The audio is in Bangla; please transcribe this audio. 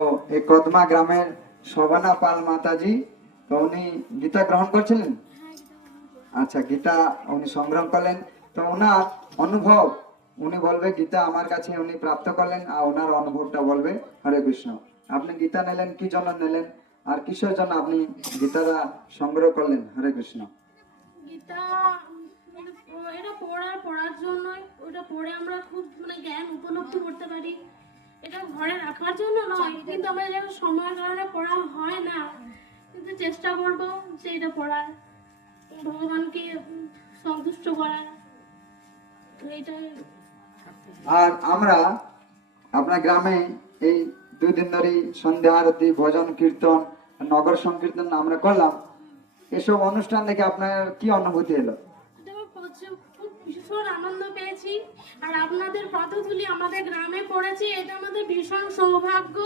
তো এই কদমা গ্রামের শোভনা পাল মাতাজি, তো উনি গীতা গ্রহণ করছিলেন। আচ্ছা, গীতা উনি সংগ্রহ করলেন। তো ওনার অনুভব উনি বলবে, গীতা আমার কাছে উনি প্রাপ্ত করলেন আর ওনার অনুভবটা বলবে। হরে কৃষ্ণ। আপনি গীতা নিলেন কি জন্য নিলেন, আর কিসের জন্য আপনি গীতাটা সংগ্রহ করলেন? হরে কৃষ্ণ। গীতা মানে এটা পড়ার জন্য, ওটা পড়ে আমরা খুব জ্ঞান উপলব্ধি করতে পারি। এটা ঘরে রাখার জন্য নয়, কিন্তু আমাদের যখন সময়ের কারণে পড়া হয় না, কিন্তু চেষ্টা করব যে এটা পড়ার, ভগবানকে সন্তুষ্ট করার। এইটাই। আর আমরা আপনার গ্রামে এই 2 দিন ধরে সন্ধ্যা আরতি, ভজন কীর্তন, নগর সংকীর্তন আমরা করলাম। এসব অনুষ্ঠান দেখে আপনার কি অনুভূতি এলো? এটা আমার খুব ভীষণ আনন্দ পেয়েছি। আর আপনাদের পদধূলি আমাদের গ্রামে পড়েছে, এটা আমাদের ভীষণ সৌভাগ্য।